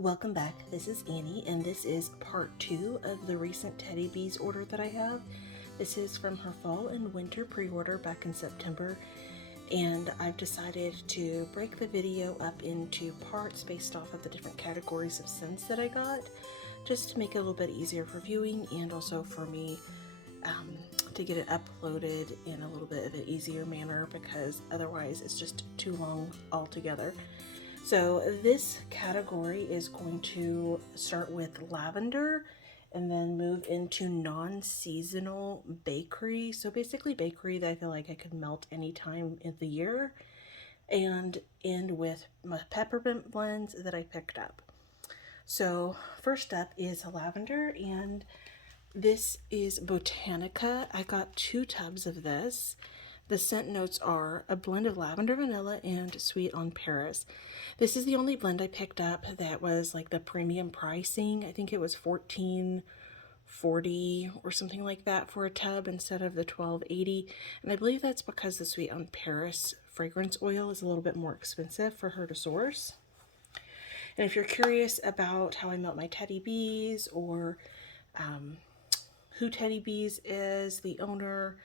Welcome back. This is Annie, and this is part 2 of the recent Teddy Bees order that I have. This is from her fall and winter pre-order back in September, and I've decided to break the video up into parts based off of the different categories of scents that I got, just to make it a little bit easier for viewing and also for me to get it uploaded in a little bit of an easier manner, because otherwise it's just too long altogether. So this category is going to start with lavender and then move into non-seasonal bakery. So basically bakery that I feel like I could melt any time of the year, and end with my peppermint blends that I picked up. So first up is lavender, and this is Botanica. I got 2 tubs of this. The scent notes are a blend of lavender, vanilla, and sweet on Paris. This is the only blend I picked up that was like the premium pricing. I think it was $14.40 or something like that for a tub instead of the $12.80. And I believe that's because the sweet on Paris fragrance oil is a little bit more expensive for her to source. And if you're curious about how I melt my Teddy Bees, or who Teddy Bees is, the owner,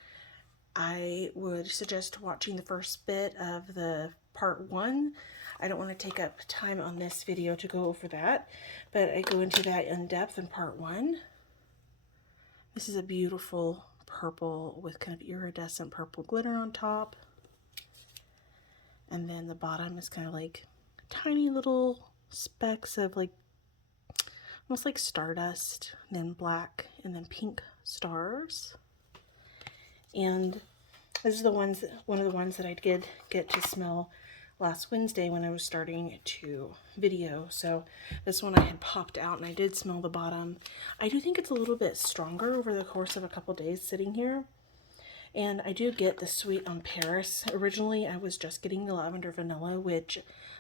I would suggest watching the first bit of the part 1. I don't want to take up time on this video to go over that, but I go into that in depth in part 1. This is a beautiful purple with kind of iridescent purple glitter on top. And then the bottom is kind of like tiny little specks of like almost like stardust, then black, and then pink stars. And this is one of the ones that I did get to smell last Wednesday when I was starting to video. So this one I had popped out and I did smell the bottom. I do think it's a little bit stronger over the course of a couple days sitting here. And I do get the sweet on Paris. Originally I was just getting the lavender vanilla, which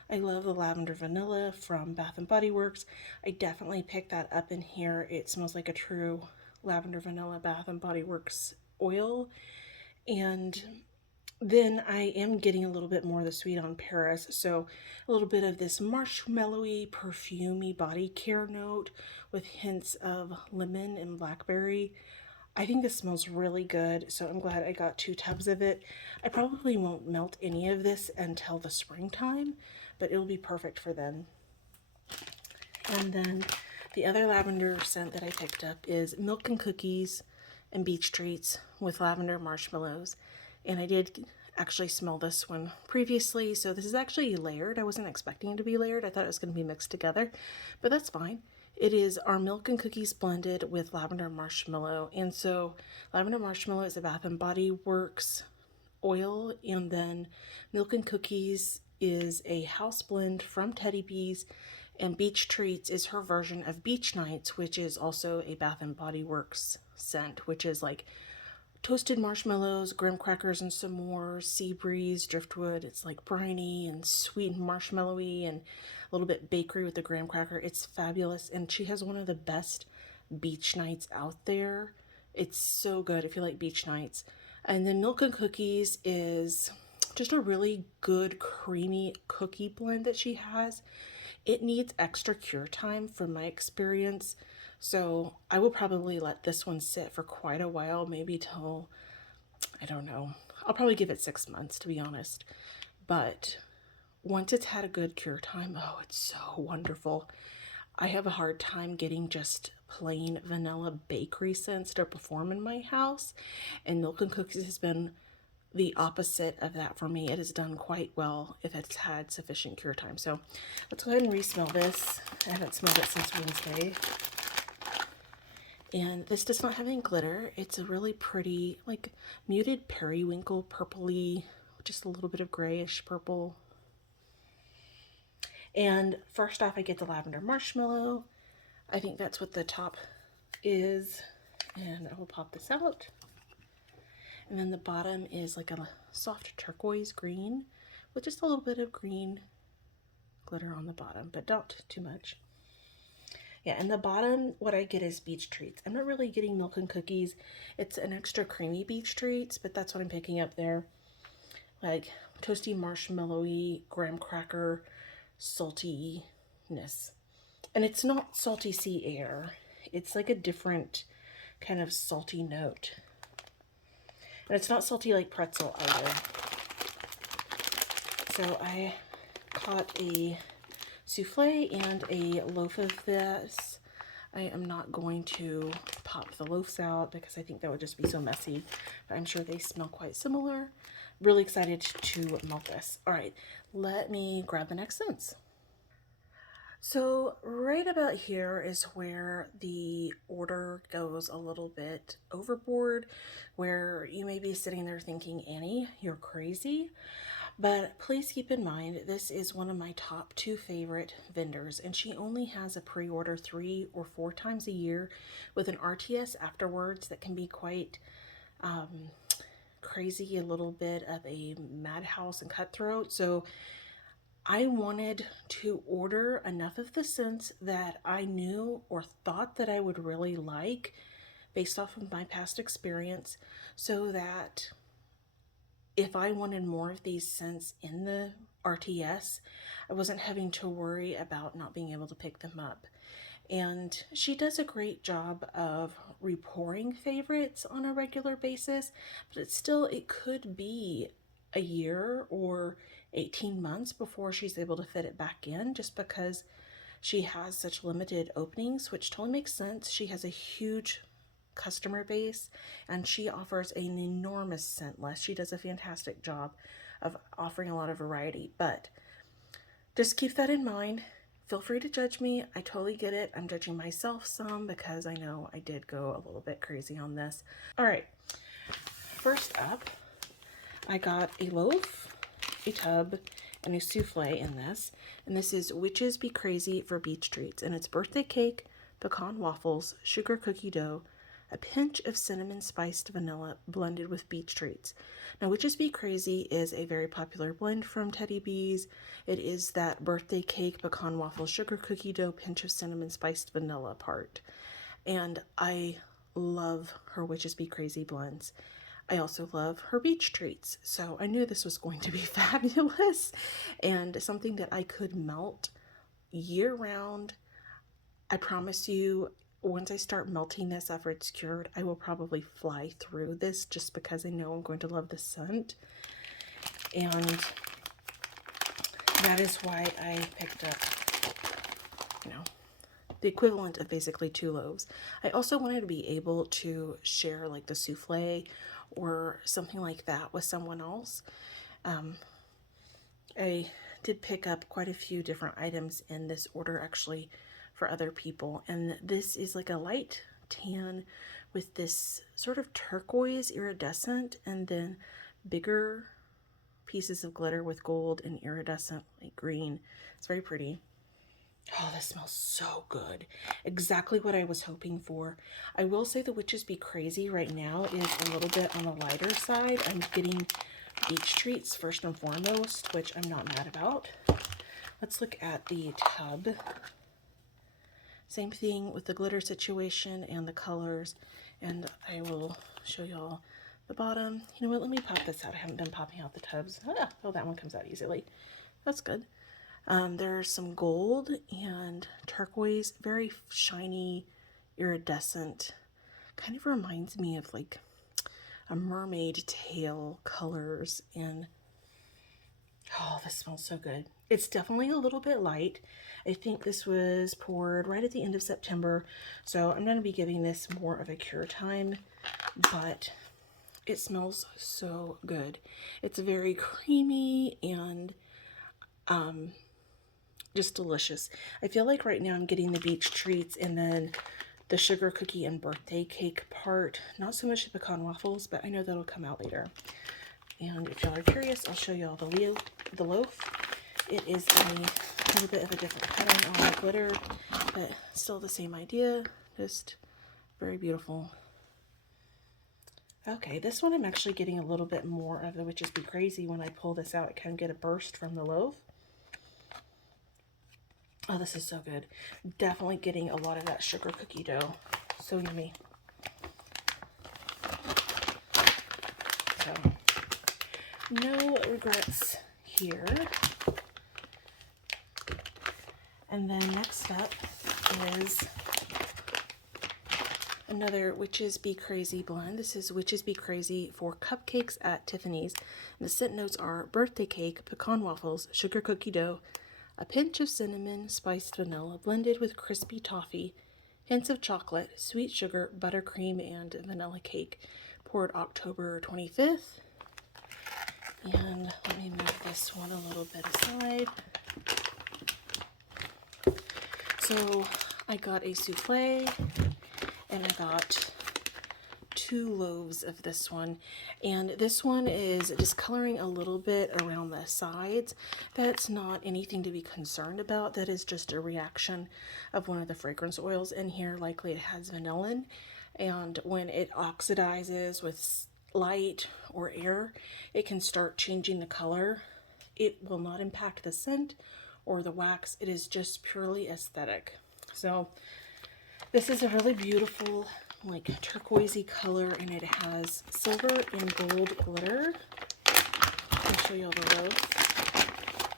I love the lavender vanilla from Bath and Body Works. I definitely picked that up in here. It smells like a true lavender vanilla Bath and Body Works oil. And then I am getting a little bit more of the sweet on Paris, so a little bit of this marshmallowy, perfumey body care note with hints of lemon and blackberry. I think this smells really good, so I'm glad I got 2 tubs of it. I probably won't melt any of this until the springtime, but it'll be perfect for then. And then the other lavender scent that I picked up is Milk and Cookies and Beach Treats with lavender marshmallows. And I did actually smell this one previously, so this is actually layered. I wasn't expecting it to be layered. I thought it was going to be mixed together, but that's fine. It is our Milk and Cookies blended with lavender marshmallow. And so lavender marshmallow is a Bath and Body Works oil, and then Milk and Cookies is a house blend from Teddy Bees, and Beach Treats is her version of Beach Nights, which is also a Bath and Body Works scent, which is like toasted marshmallows, graham crackers and s'mores, sea breeze, driftwood. It's like briny and sweet and marshmallowy and a little bit bakery with the graham cracker. It's fabulous, and she has one of the best beach nights out there. It's so good if you like beach nights. And then Milk and Cookies is just a really good creamy cookie blend that she has. It needs extra cure time from my experience, so I will probably let this one sit for quite a while, maybe till, I don't know, I'll probably give it 6 months, to be honest. But once it's had a good cure time, oh, it's so wonderful. I have a hard time getting just plain vanilla bakery scents to perform in my house, and Milk and Cookies has been the opposite of that for me. It has done quite well if it's had sufficient cure time. So let's go ahead and re-smell this. I haven't smelled it since Wednesday. And this does not have any glitter. It's a really pretty, like, muted periwinkle purpley, just a little bit of grayish purple. And first off, I get the lavender marshmallow. I think that's what the top is. And I will pop this out. And then the bottom is like a soft turquoise green with just a little bit of green glitter on the bottom, but not too much. Yeah, and the bottom, what I get is Beach Treats. I'm not really getting Milk and Cookies. It's an extra creamy Beach Treats, but that's what I'm picking up there. Like toasty marshmallowy, graham cracker, saltiness. And it's not salty sea air. It's like a different kind of salty note. And it's not salty like pretzel either. So I caught a souffle and a loaf of this. I am not going to pop the loaves out because I think that would just be so messy. But I'm sure they smell quite similar. Really excited to melt this. All right, let me grab the next scents. So right about here is where the order goes a little bit overboard, where you may be sitting there thinking, Annie, you're crazy. But please keep in mind, this is one of my top 2 favorite vendors, and she only has a pre-order 3 or 4 times a year with an RTS afterwards that can be quite crazy, a little bit of a madhouse and cutthroat. So I wanted to order enough of the scents that I knew or thought that I would really like based off of my past experience, so that if I wanted more of these scents in the RTS, I wasn't having to worry about not being able to pick them up. And she does a great job of repouring favorites on a regular basis, but it could be a year or 18 months before she's able to fit it back in, just because she has such limited openings, which totally makes sense. She has a huge customer base and she offers an enormous scent list. She does a fantastic job of offering a lot of variety, but just keep that in mind. Feel free to judge me. I totally get it. I'm judging myself some because I know I did go a little bit crazy on this. All right, first up, I got a loaf, a tub, and a souffle in this. And this is Witches Be Crazy for Beach Treats. And it's birthday cake, pecan waffles, sugar cookie dough, a pinch of cinnamon spiced vanilla blended with beach treats. Now, Witches Be Crazy is a very popular blend from Teddy Bees. It is that birthday cake, pecan waffle, sugar cookie dough, pinch of cinnamon spiced vanilla part. And I love her Witches Be Crazy blends. I also love her beach treats. So I knew this was going to be fabulous and something that I could melt year round. I promise you, once I start melting this after it's cured, I will probably fly through this just because I know I'm going to love the scent. And that is why I picked up, the equivalent of basically 2 loaves. I also wanted to be able to share like the souffle or something like that with someone else. I did pick up quite a few different items in this order actually for other people, and this is like a light tan with this sort of turquoise iridescent and then bigger pieces of glitter with gold and iridescent like green. It's very pretty. Oh, this smells so good. Exactly what I was hoping for. I will say the Witches Be Crazy right now is a little bit on the lighter side. I'm getting beach treats first and foremost, which I'm not mad about. Let's look at the tub. Same thing with the glitter situation and the colors. And I will show y'all the bottom. You know what? Let me pop this out. I haven't been popping out the tubs. Oh, that one comes out easily. That's good. There's some gold and turquoise, very shiny, iridescent. Kind of reminds me of like a mermaid tail colors. And oh, this smells so good. It's definitely a little bit light. I think this was poured right at the end of September, so I'm going to be giving this more of a cure time, but it smells so good. It's very creamy and just delicious. I feel like right now I'm getting the beach treats and then the sugar cookie and birthday cake part. Not so much the pecan waffles, but I know that'll come out later. And if y'all are curious, I'll show y'all the loaf. It is a little bit of a different pattern on the glitter, but still the same idea. Just very beautiful. Okay, this one I'm actually getting a little bit more of the Witches Be Crazy. When I pull this out, I kind of get a burst from the loaf. Oh, this is so good. Definitely getting a lot of that sugar cookie dough. So yummy. So, no regrets here. And then next up, another Witches Be Crazy blend. This is Witches Be Crazy for Cupcakes at Tiffany's. The scent notes are birthday cake, pecan waffles, sugar cookie dough, a pinch of cinnamon, spiced vanilla, blended with crispy toffee, hints of chocolate, sweet sugar, buttercream, and vanilla cake. Poured October 25th. And let me move this one a little bit aside. So I got a souffle and I got 2 loaves of this one, and this one is discoloring a little bit around the sides. That's not anything to be concerned about. That is just a reaction of one of the fragrance oils in here. Likely it has vanillin, and when it oxidizes with light or air, it can start changing the color. It will not impact the scent or the wax. It is just purely aesthetic. So this is a really beautiful, like, turquoisey color, and it has silver and gold glitter. I'll show you all the both.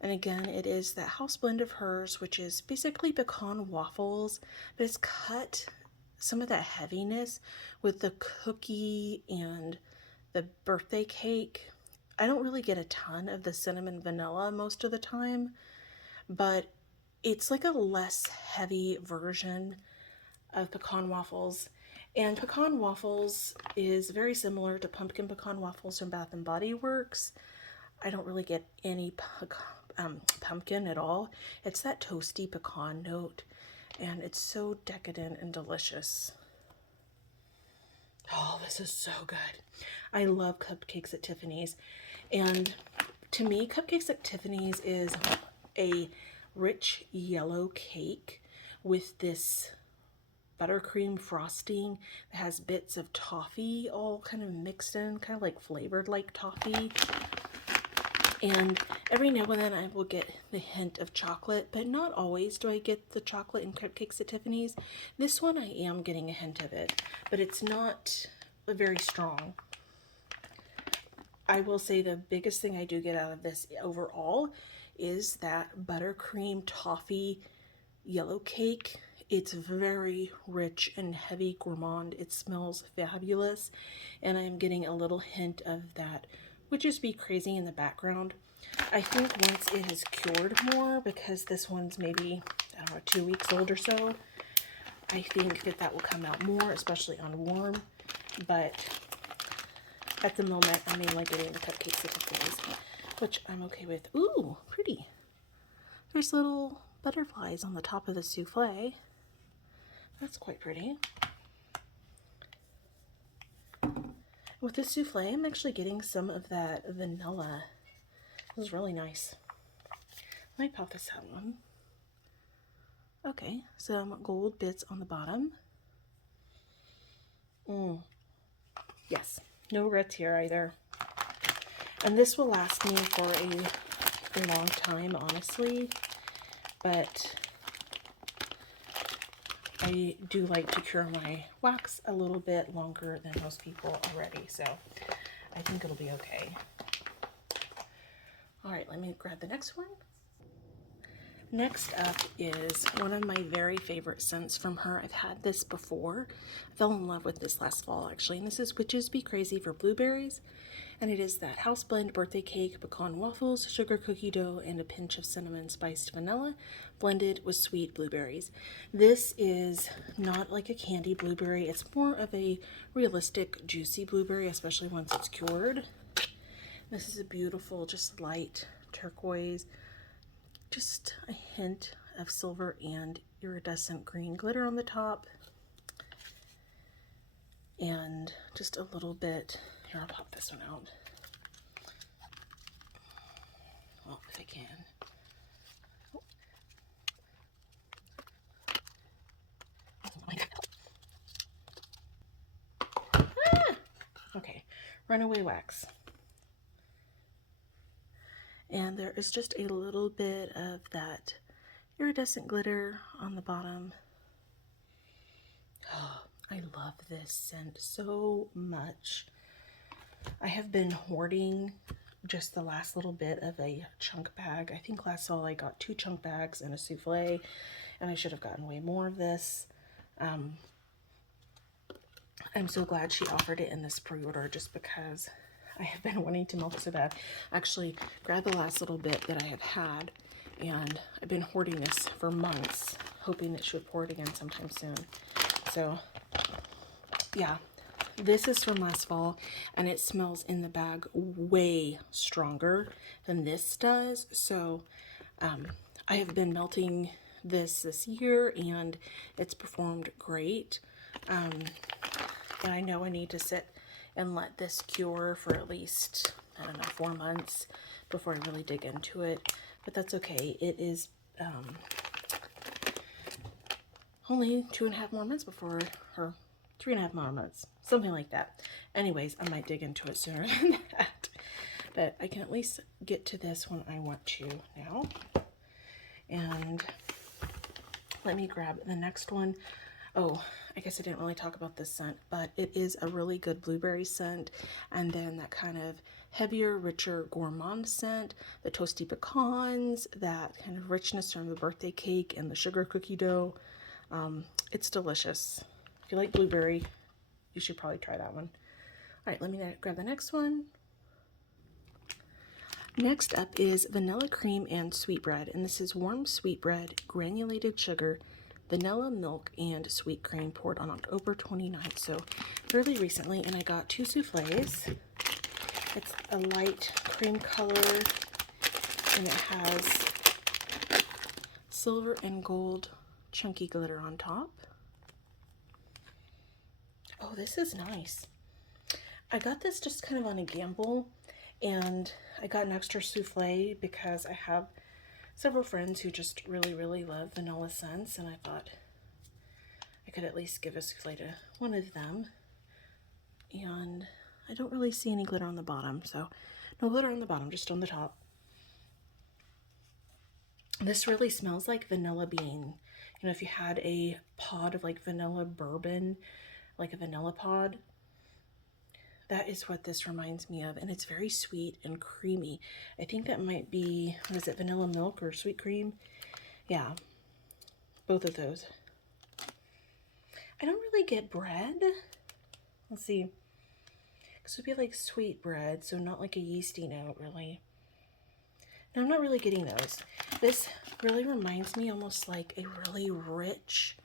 And again, it is that house blend of hers, which is basically pecan waffles, but it's cut some of that heaviness with the cookie and the birthday cake. I don't really get a ton of the cinnamon vanilla most of the time, but it's like a less heavy version of pecan waffles. And pecan waffles is very similar to pumpkin pecan waffles from Bath and Body Works. I don't really get any pumpkin at all. It's that toasty pecan note, and it's so decadent and delicious. Oh, this is so good. I love Cupcakes at Tiffany's, and to me, Cupcakes at Tiffany's is a rich yellow cake with this buttercream frosting that has bits of toffee all kind of mixed in, kind of like flavored like toffee. And every now and then I will get the hint of chocolate, but not always do I get the chocolate in Cupcakes at Tiffany's. This one I am getting a hint of it, but it's not very strong. I will say the biggest thing I do get out of this overall is that buttercream toffee yellow cake. It's very rich and heavy gourmand. It smells fabulous, and I'm getting a little hint of that Witches Be Crazy in the background. I think once it has cured more, because this one's maybe, I don't know, 2 weeks old or so, I think that that will come out more, especially on warm. But at the moment, I'm mainly getting the Cupcakes at Tiffany's, which I'm okay with. Ooh, pretty. There's little butterflies on the top of the souffle. That's quite pretty. With the souffle, I'm actually getting some of that vanilla. This is really nice. Let me pop this out one. Okay, some gold bits on the bottom. Yes, no regrets here either. And this will last me for a long time, honestly. But I do like to cure my wax a little bit longer than most people already, so I think it'll be okay. All right, let me grab the next one. Next up is one of my very favorite scents from her. I've had this before. I fell in love with this last fall, actually, and this is Witches Be Crazy for Blueberries. And it is that house blend birthday cake, pecan waffles, sugar cookie dough, and a pinch of cinnamon spiced vanilla blended with sweet blueberries. This is not like a candy blueberry. It's more of a realistic, juicy blueberry, especially once it's cured. This is a beautiful, just light turquoise, just a hint of silver and iridescent green glitter on the top. And just a little bit. Here, I'll pop this one out. Well, if I can. Ah! Okay, runaway wax. And there is just a little bit of that iridescent glitter on the bottom. Oh, I love this scent so much. I have been hoarding just the last little bit of a chunk bag. I think last fall I got 2 chunk bags and a souffle, and I should have gotten way more of this. I'm so glad she offered it in this pre-order just because I have been wanting to milk so bad. Actually, grabbed the last little bit that I have had, and I've been hoarding this for months, hoping that she would pour it again sometime soon. So, yeah, this is from last fall, and it smells in the bag way stronger than this does. So, I have been melting this year, and it's performed great. And I know I need to sit and let this cure for at least, I don't know, 4 months before I really dig into it. But that's okay. It is only 2.5 more months before, or 3.5 more months, something like that. Anyways, I might dig into it sooner than that. But I can at least get to this when I want to now. And let me grab the next one. Oh, I guess I didn't really talk about this scent, but it is a really good blueberry scent. And then that kind of heavier, richer gourmand scent, the toasty pecans, that kind of richness from the birthday cake and the sugar cookie dough. It's delicious. If you like blueberry, you should probably try that one. All right, let me grab the next one. Next up is vanilla cream and sweetbread, and this is warm sweetbread, granulated sugar, vanilla milk, and sweet cream poured on October 29th, so fairly recently, and I got 2 souffles. It's a light cream color, and it has silver and gold chunky glitter on top. Oh, this is nice. I got this just kind of on a gamble, and I got an extra souffle because I have several friends who just really, really love vanilla scents, and I thought I could at least give a souffle to one of them. And I don't really see any glitter on the bottom, so no glitter on the bottom, just on the top. This really smells like vanilla bean. You know, if you had a pod of like vanilla bourbon, like a vanilla pod, that is what this reminds me of, and it's very sweet and creamy. I think that might be, what is it, vanilla milk or sweet cream? Yeah, both of those. I don't really get bread. Let's see. This would be like sweet bread, so not like a yeasty note, really. No, I'm not really getting those. This really reminds me almost like a really rich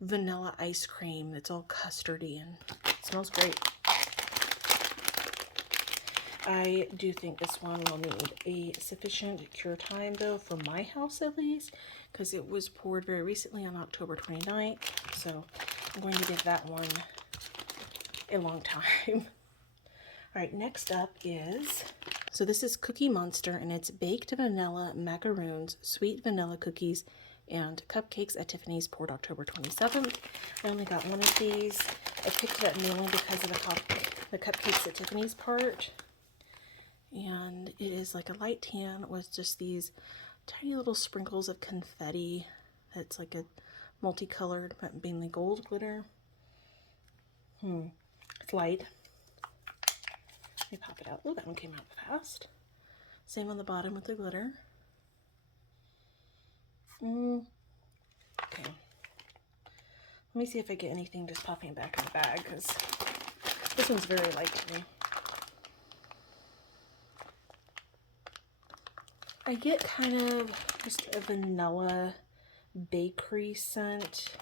vanilla ice cream that's all custardy, and it smells great. I do think this one will need a sufficient cure time, though, for my house at least, because it was poured very recently on October 29th, so I'm going to give that one a long time. All right, next up is, so this is Cookie Monster, and it's baked vanilla macaroons, sweet vanilla cookies, and cupcakes at Tiffany's, poured October 27th. I only got one of these. I picked it up mainly because of the cupcakes at Tiffany's part. And it is like a light tan with just these tiny little sprinkles of confetti. That's like a multicolored, but mainly gold glitter. It's light. Let me pop it out. Oh, that one came out fast. Same on the bottom with the glitter. Okay. Let me see if I get anything just popping back in the bag, because this one's very light to me. I get kind of just a vanilla bakery scent.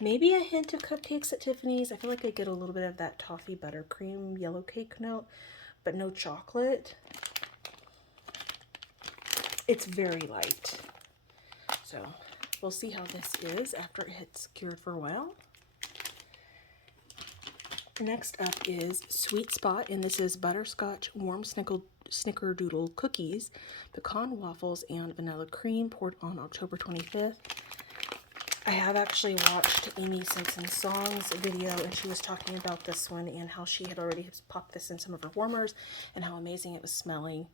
Maybe a hint of cupcakes at Tiffany's. I feel like I get a little bit of that toffee buttercream yellow cake note, but no chocolate. It's very light. So we'll see how this is after it's cured for a while. Next up is Sweet Spot, and this is butterscotch warm snickerdoodle cookies, pecan waffles, and vanilla cream, poured on October 25th. I have actually watched Amy Simpson's Songs video, and she was talking about this one and how she had already popped this in some of her warmers and how amazing it was smelling.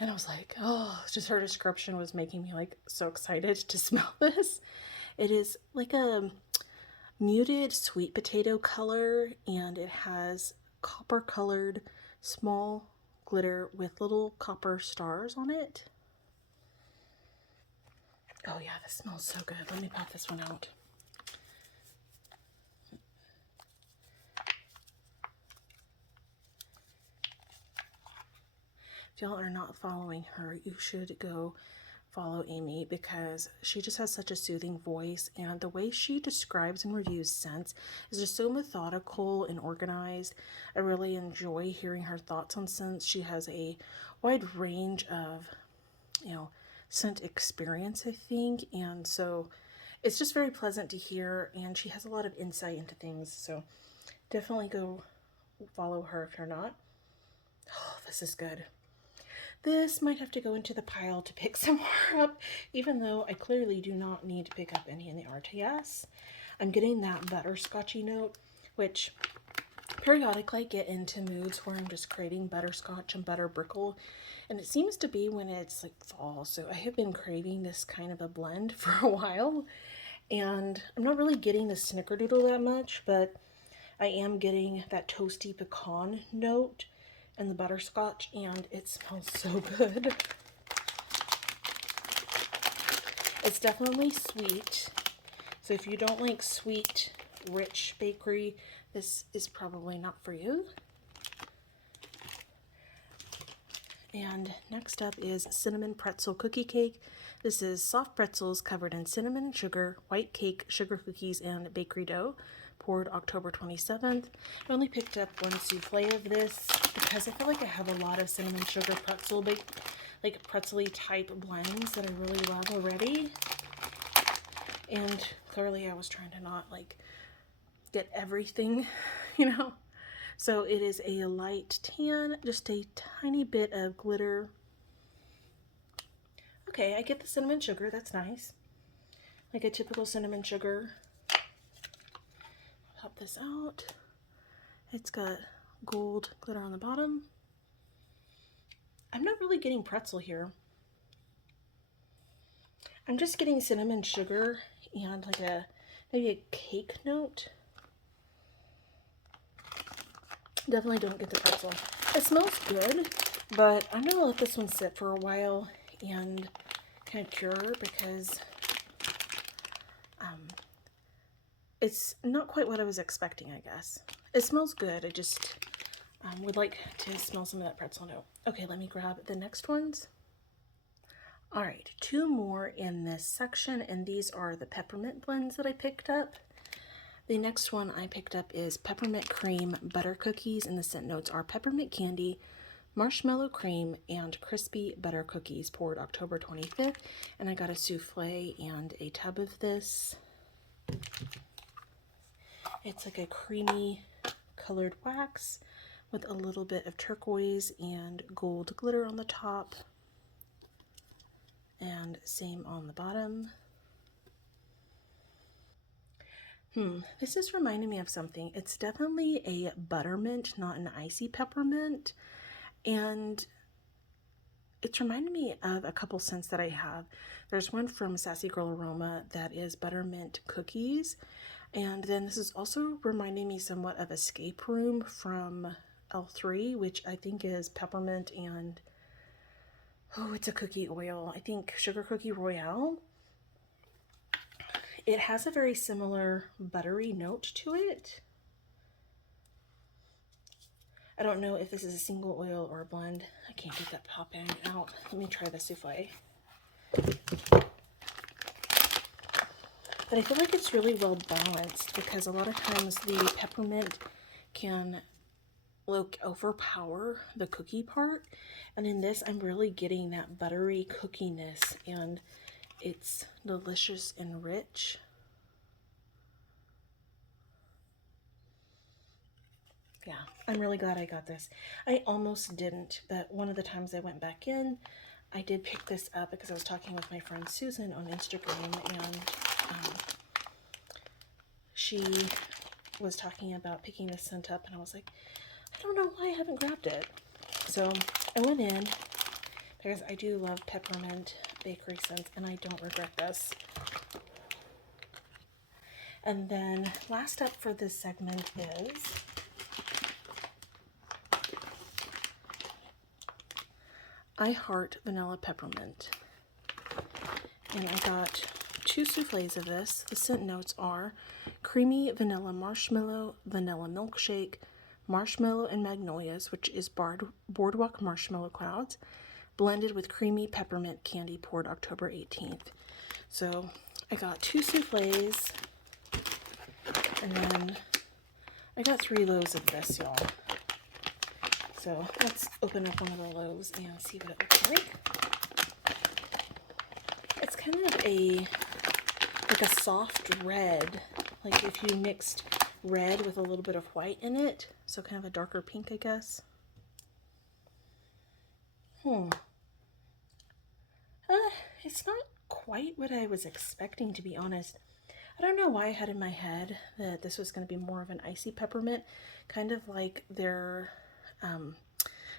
And I was like, oh, just her description was making me like so excited to smell this. It is like a muted sweet potato color, and it has copper colored small glitter with little copper stars on it. Oh yeah, this smells so good. Let me pop this one out. y'all are not following her, you should go follow Amy, because she just has such a soothing voice, and the way she describes and reviews scents is just so methodical and organized. I really enjoy hearing her thoughts on scents. She has a wide range of, scent experience, I think, and so it's just very pleasant to hear, and she has a lot of insight into things, so definitely go follow her if you're not. Oh, this is good. This might have to go into the pile to pick some more up, even though I clearly do not need to pick up any in the RTS. I'm getting that butterscotchy note, which periodically I get into moods where I'm just craving butterscotch and butter brickle, and it seems to be when it's like fall, so I have been craving this kind of a blend for a while, and I'm not really getting the snickerdoodle that much, but I am getting that toasty pecan note and the butterscotch, and it smells so good. It's definitely sweet, so if you don't like sweet, rich bakery, this is probably not for you. And next up is cinnamon pretzel cookie cake. This is soft pretzels covered in cinnamon and sugar, white cake, sugar cookies, and bakery dough. Poured October 27th. I only picked up one souffle of this because I feel like I have a lot of cinnamon sugar pretzel, like pretzel-y type blends that I really love already. And clearly I was trying to not like get everything, So it is a light tan, just a tiny bit of glitter. Okay, I get the cinnamon sugar, that's nice. Like a typical cinnamon sugar. Pop this out. It's got gold glitter on the bottom. I'm not really getting pretzel here. I'm just getting cinnamon sugar and like maybe a cake note. Definitely don't get the pretzel. It smells good, but I'm gonna let this one sit for a while and kind of cure, because it's not quite what I was expecting, I guess. It smells good. I just would like to smell some of that pretzel note. Okay, let me grab the next ones. All right, two more in this section, and these are the peppermint blends that I picked up. The next one I picked up is peppermint cream butter cookies, and the scent notes are peppermint candy, marshmallow cream, and crispy butter cookies. Poured October 25th, and I got a souffle and a tub of this. It's like a creamy colored wax with a little bit of turquoise and gold glitter on the top, and same on the bottom. This is reminding me of something. It's definitely a buttermint, not an icy peppermint, and it's reminding me of a couple scents that I have. There's one from Sassy Girl Aroma that is buttermint cookies, and then this is also reminding me somewhat of Escape Room from L3, which I think is peppermint and, it's a cookie oil. I think Sugar Cookie Royale. It has a very similar buttery note to it. I don't know if this is a single oil or a blend. I can't get that popping out. Let me try the souffle. But I feel like it's really well balanced, because a lot of times the peppermint can overpower the cookie part, and in this I'm really getting that buttery cookiness, and it's delicious and rich. Yeah, I'm really glad I got this. I almost didn't, but one of the times I went back in, I did pick this up because I was talking with my friend Susan on Instagram, and she was talking about picking this scent up, and I was like, I don't know why I haven't grabbed it. So I went in because I do love peppermint bakery scents, and I don't regret this. And then last up for this segment is I Heart Vanilla Peppermint. And I got 2 souffles of this. The scent notes are creamy vanilla marshmallow, vanilla milkshake, Marshmallow and Magnolias, which is Boardwalk Marshmallow Clouds, blended with creamy peppermint candy, poured October 18th. So I got 2 souffles, and then I got 3 loaves of this, y'all. So let's open up one of the loaves and see what it looks like. It's kind of like a soft red, like if you mixed red with a little bit of white in it. So kind of a darker pink, I guess. It's not quite what I was expecting, to be honest. I don't know why I had in my head that this was going to be more of an icy peppermint, kind of like their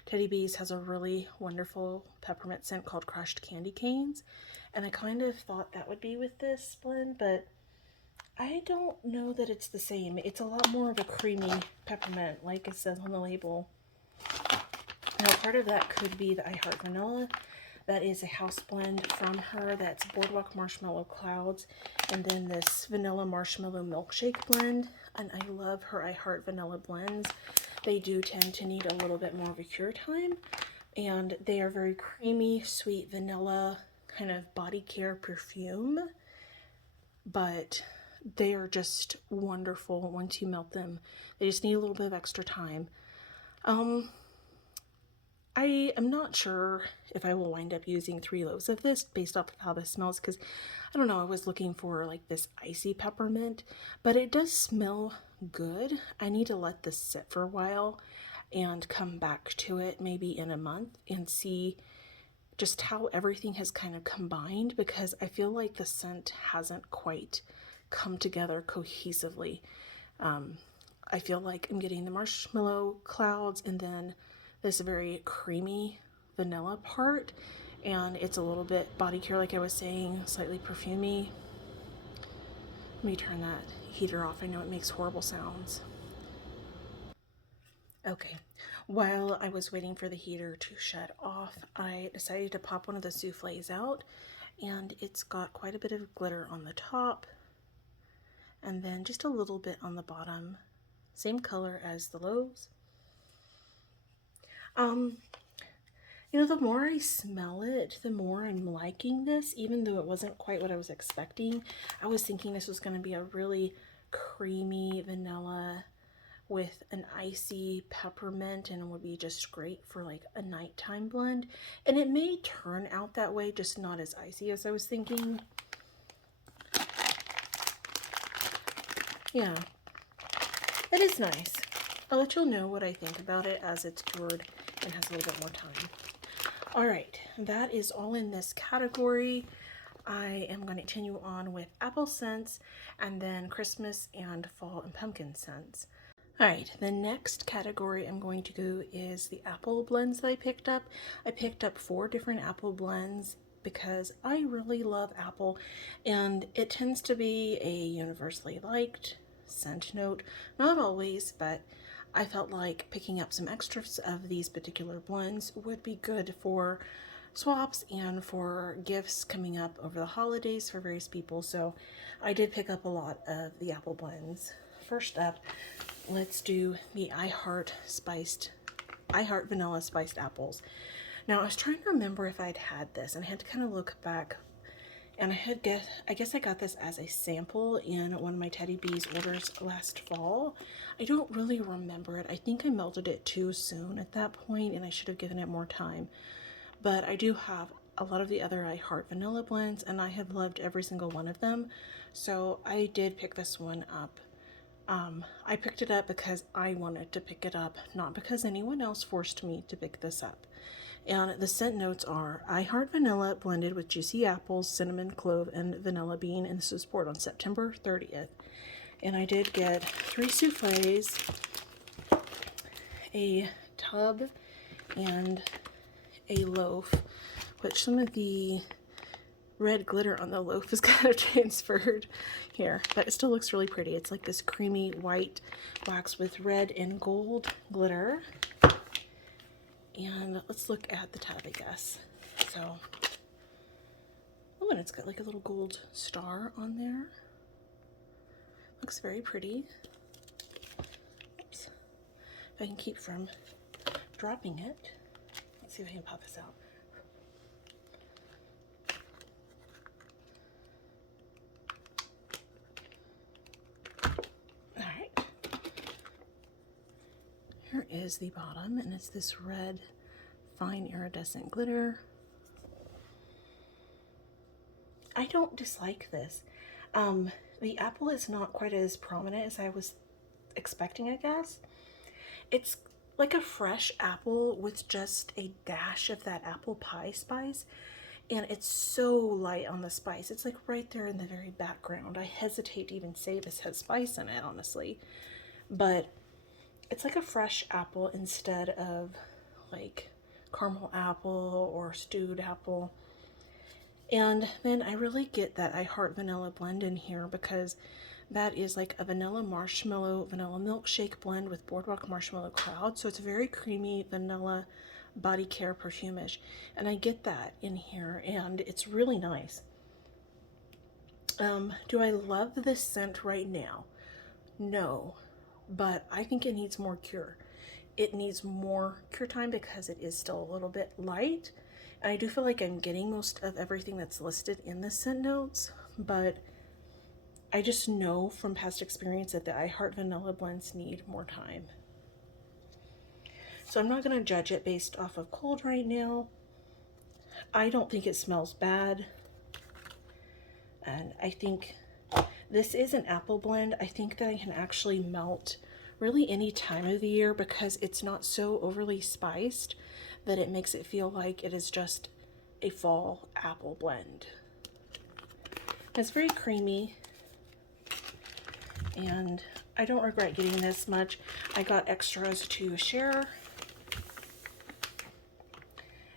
Teddy Bees has a really wonderful peppermint scent called Crushed Candy Canes, and I kind of thought that would be with this blend, but I don't know that it's the same. It's a lot more of a creamy peppermint, like it says on the label. Now, part of that could be the I Heart Vanilla. That is a house blend from her. That's Boardwalk Marshmallow Clouds, and then this Vanilla Marshmallow Milkshake blend. And I love her I Heart Vanilla blends. They do tend to need a little bit more of a cure time, and they are very creamy, sweet vanilla, kind of body care perfume, but they are just wonderful once you melt them. They just need a little bit of extra time. I am not sure if I will wind up using 3 loaves of this based off of how this smells, because I don't know, I was looking for like this icy peppermint, but it does smell good. I need to let this sit for a while and come back to it maybe in a month and see just how everything has kind of combined, because I feel like the scent hasn't quite come together cohesively. I feel like I'm getting the marshmallow clouds and then this very creamy vanilla part, and it's a little bit body care, like I was saying, slightly perfumey. Let me turn that heater off. I know it makes horrible sounds. Okay, while I was waiting for the heater to shut off, I decided to pop one of the souffles out, and it's got quite a bit of glitter on the top and then just a little bit on the bottom. Same color as the loaves. You know, the more I smell it, the more I'm liking this, even though it wasn't quite what I was expecting. I was thinking this was going to be a really creamy vanilla with an icy peppermint, and it would be just great for like a nighttime blend. And it may turn out that way, just not as icy as I was thinking. Yeah, it is nice. I'll let you know what I think about it as it's cured and has a little bit more time. All right, that is all in this category. I am going to continue on with apple scents and then Christmas and fall and pumpkin scents. All right, the next category I'm going to do is the apple blends that I picked up. I picked up 4 different apple blends because I really love apple, and it tends to be a universally liked scent note. Not always, but I felt like picking up some extras of these particular blends would be good for swaps and for gifts coming up over the holidays for various people. So I did pick up a lot of the apple blends. First up, let's do the I Heart Vanilla Spiced Apples. Now I was trying to remember if I'd had this, and I had to kind of look back, and I guess I got this as a sample in one of my Teddy Bees orders last fall. I don't really remember it. I think I melted it too soon at that point, and I should have given it more time. But I do have a lot of the other I Heart Vanilla blends, and I have loved every single one of them. So I did pick this one up. I picked it up because I wanted to pick it up, not because anyone else forced me to pick this up. And the scent notes are I Heart Vanilla blended with juicy apples, cinnamon, clove, and vanilla bean, and this was poured on September 30th. And I did get 3 souffles, a tub, and a loaf, which some of the red glitter on the loaf is kind of transferred here, but it still looks really pretty. It's like this creamy white wax with red and gold glitter. And let's look at the tub, I guess. So, oh, and it's got like a little gold star on there. Looks very pretty. Oops. if I can keep from dropping it. Let's see if I can pop this out. Alright. Here is the bottom, and it's this red fine iridescent glitter. I don't dislike this. The apple is not quite as prominent as I was expecting, I guess. It's like a fresh apple with just a dash of that apple pie spice, and it's so light on the spice. It's like right there in the very background. I hesitate to even say this has spice in it, honestly, but it's like a fresh apple instead of like caramel apple or stewed apple. And then I really get that I Heart Vanilla blend in here, because that is like a vanilla marshmallow, vanilla milkshake blend with boardwalk marshmallow cloud. So it's very creamy vanilla body care perfume-ish. And I get that in here, and it's really nice. Do I love this scent right now? No, but I think it needs more cure. It needs more cure time because it is still a little bit light. And I do feel like I'm getting most of everything that's listed in the scent notes, but I just know from past experience that the I Heart Vanilla blends need more time. So I'm not going to judge it based off of cold right now. I don't think it smells bad. And I think this is an apple blend. I think that I can actually melt really any time of the year because it's not so overly spiced that it makes it feel like it is just a fall apple blend. It's very creamy, and I don't regret getting this much. I got extras to share.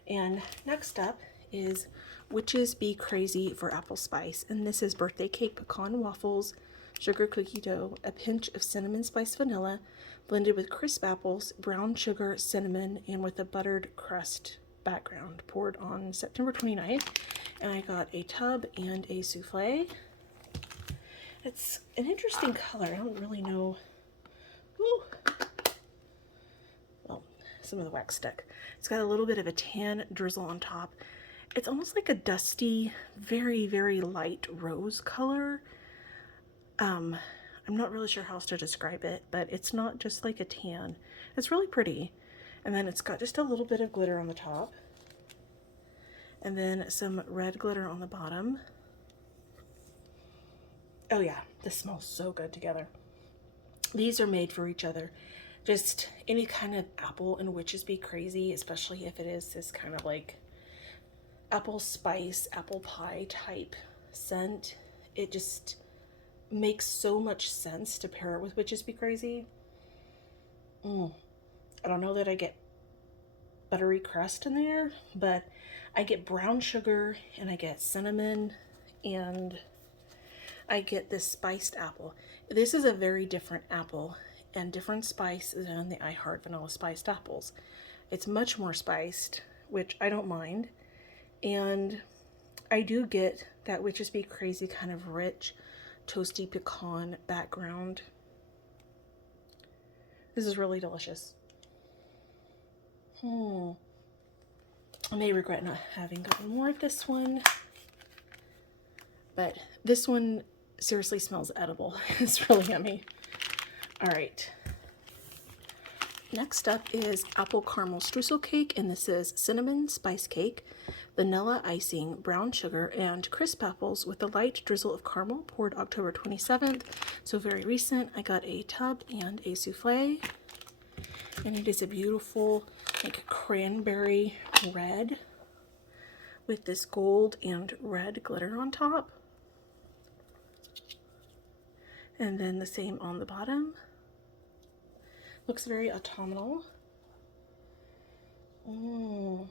And next up is Witches Be Crazy for Apple Spice, and this is birthday cake pecan waffles, sugar cookie dough, a pinch of cinnamon spice vanilla, blended with crisp apples, brown sugar, cinnamon, and with a buttered crust background, poured on September 29th. And I got a tub and a souffle. It's an interesting color. I don't really know. Ooh. Well, some of the wax stuck. It's got a little bit of a tan drizzle on top. It's almost like a dusty, very, very light rose color. I'm not really sure how else to describe it, but it's not just like a tan. It's really pretty. And then it's got just a little bit of glitter on the top. And then some red glitter on the bottom. Oh yeah, this smells so good together. These are made for each other. Just any kind of apple and Witches Be Crazy, especially if it is this kind of like apple spice, apple pie type scent. It just makes so much sense to pair it with Witches Be Crazy. I don't know that I get buttery crust in there, but I get brown sugar and I get cinnamon and I get this spiced apple. This is a very different apple and different spice than the I Heart Vanilla spiced apples. It's much more spiced, which I don't mind. And I do get that Witches Be Crazy kind of rich, toasty pecan background. This is really delicious. I may regret not having gotten more of this one, but this one seriously smells edible. It's really yummy. All right. Next up is apple caramel streusel cake, and this is cinnamon spice cake, vanilla icing, brown sugar, and crisp apples with a light drizzle of caramel, poured October 27th. So very recent. I got a tub and a souffle, and it is a beautiful like cranberry red with this gold and red glitter on top. And then the same on the bottom. Looks very autumnal. Oh,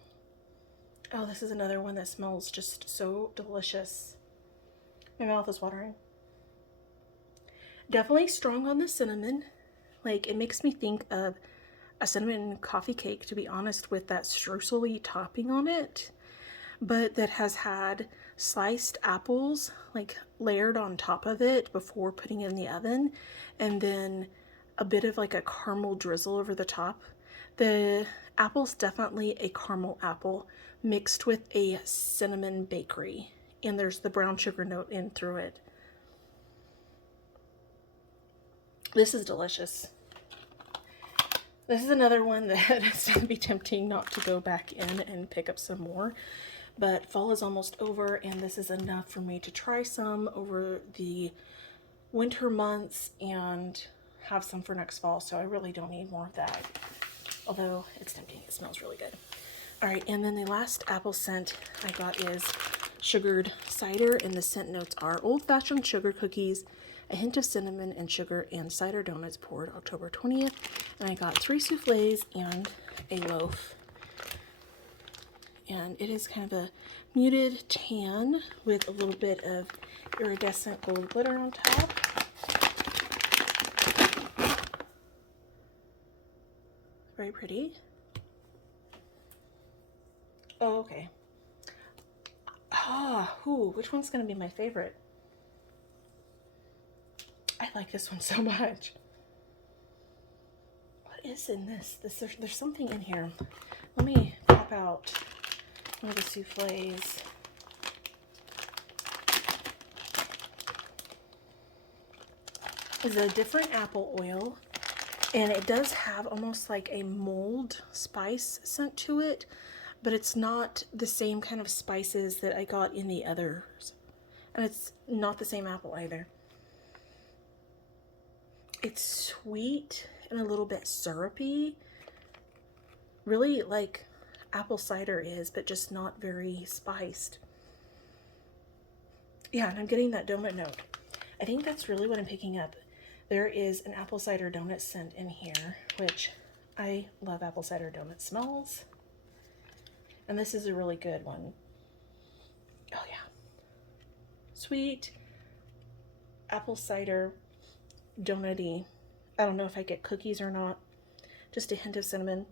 this is another one that smells just so delicious. My mouth is watering. Definitely strong on the cinnamon. Like, it makes me think of a cinnamon coffee cake, to be honest, with that streusel-y topping on it, but that has had sliced apples like layered on top of it before putting it in the oven, and then a bit of like a caramel drizzle over the top. The apple's definitely a caramel apple mixed with a cinnamon bakery, and there's the brown sugar note in through it. This is delicious. This is another one that it's going to be tempting not to go back in and pick up some more, but fall is almost over, and this is enough for me to try some over the winter months and have some for next fall, so I really don't need more of that, although it's tempting. It smells really good. All right, and then the last apple scent I got is sugared cider, and the scent notes are old-fashioned sugar cookies, a hint of cinnamon and sugar, and cider donuts poured October 20th. And I got 3 souffles and a loaf. And it is kind of a muted tan with a little bit of iridescent gold glitter on top. Very pretty. Oh, okay. Which one's going to be my favorite? I like this one so much. What is in this? There's something in here. Let me pop out one of the souffles. It's a different apple oil, and it does have almost like a mold spice scent to it, but it's not the same kind of spices that I got in the others. And it's not the same apple either. It's sweet and a little bit syrupy, really like apple cider is, but just not very spiced. Yeah, and I'm getting that donut note. I think that's really what I'm picking up. There is an apple cider donut scent in here, which I love apple cider donut smells. And this is a really good one. Oh yeah. Sweet apple cider donut-y. I don't know if I get cookies or not. Just a hint of cinnamon.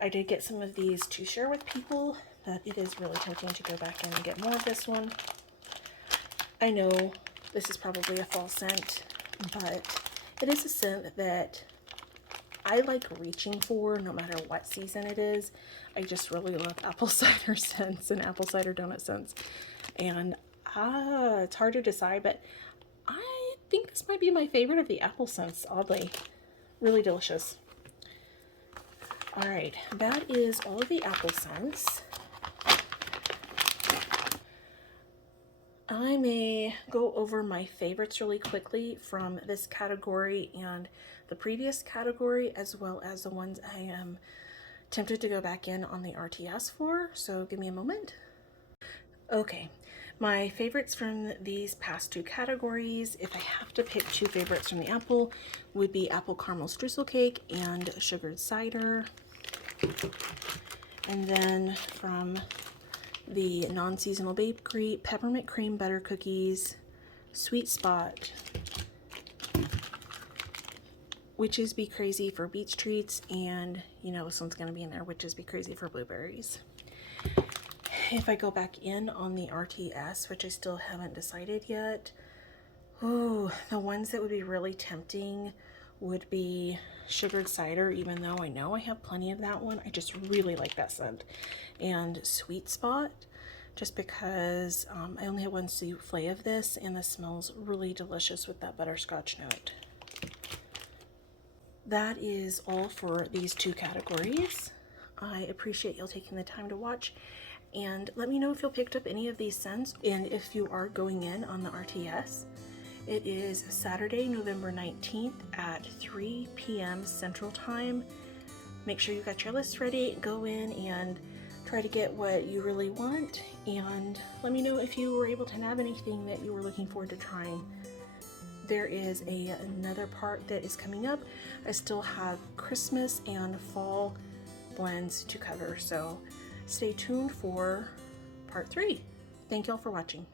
I did get some of these to share with people, but it is really tempting to go back in and get more of this one. I know this is probably a fall scent, but it is a scent that I like reaching for no matter what season it is. I just really love apple cider scents and apple cider donut scents. And it's hard to decide, but I think this might be my favorite of the apple scents, oddly. Really delicious. All right, that is all of the apple scents. I may go over my favorites really quickly from this category and the previous category, as well as the ones I am tempted to go back in on the RTS for, so give me a moment. Okay, my favorites from these past 2 categories, if I have to pick 2 favorites from the apple, would be apple caramel streusel cake and sugared cider. And then from the non-seasonal bakery, peppermint cream butter cookies, sweet spot, Witches Be Crazy for beach treats, and you know this one's going to be in there, Witches Be Crazy for blueberries. If I go back in on the RTS, which I still haven't decided yet, the ones that would be really tempting would be sugared cider, even though I know I have plenty of that one. I just really like that scent. And sweet spot, just because I only have 1 souffle of this, and this smells really delicious with that butterscotch note. That is all for these 2 categories. I appreciate y'all taking the time to watch, and let me know if you picked up any of these scents and if you are going in on the RTS. It is Saturday, November 19th at 3 p.m. Central Time. Make sure you got your list ready. Go in and try to get what you really want, and let me know if you were able to nab anything that you were looking forward to trying. There is another part that is coming up. I still have Christmas and fall blends to cover, so stay tuned for part 3. Thank y'all for watching.